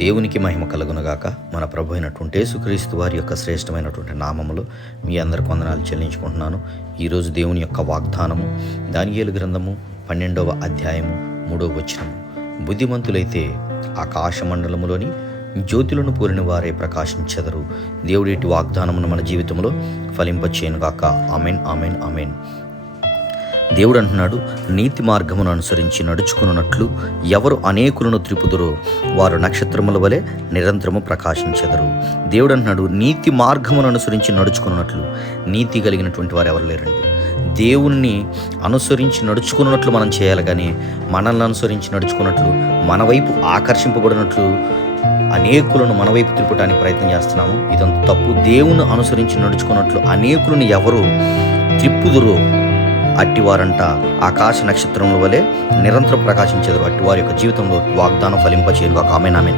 దేవునికి మహిమ కలుగునుగాక. మన ప్రభు అయినటువంటి యేసుక్రీస్తు వారి యొక్క శ్రేష్టమైనటువంటి నామములో మీ అందరికి వందనాలు చెల్లించుకుంటున్నాను. ఈరోజు దేవుని యొక్క వాగ్దానము దానియేలు గ్రంథము 12వ అధ్యాయము 3వ వచనము. బుద్ధిమంతులైతే ఆకాశ మండలములోని జ్యోతులను పూరిన వారే ప్రకాశించెదరు. దేవుడి వాగ్దానమును మన జీవితంలో ఫలింపచేయునుగాక. Amen, amen, amen. దేవుడు అంటున్నాడు, నీతి మార్గమును అనుసరించి నడుచుకున్నట్లు ఎవరు అనేకులను త్రిపుదురో వారు నక్షత్రముల వలె నిరంతరము ప్రకాశించెదరు. దేవుడు అంటున్నాడు, నీతి మార్గమును అనుసరించి నడుచుకున్నట్లు. నీతి కలిగినటువంటి వారు ఎవరు లేరండి. దేవుణ్ణి అనుసరించి నడుచుకున్నట్లు మనం చేయాలి, కానీ మనల్ని అనుసరించి నడుచుకున్నట్లు, మన వైపు ఆకర్షింపబడినట్లు అనేకులను మన వైపు తిప్పడానికి ప్రయత్నం చేస్తున్నాము. ఇదంతా తప్పు. దేవుని అనుసరించి నడుచుకున్నట్లు అనేకులను ఎవరు త్రిప్పుదురో అట్టివారంట ఆకాశ నక్షత్రముల వలె నిరంతరం ప్రకాశించెదరు. అట్టివారి యొక్క జీవితంలో వాగ్దానం ఫలింపచేయునుగాక. ఆమేన్, ఆమేన్.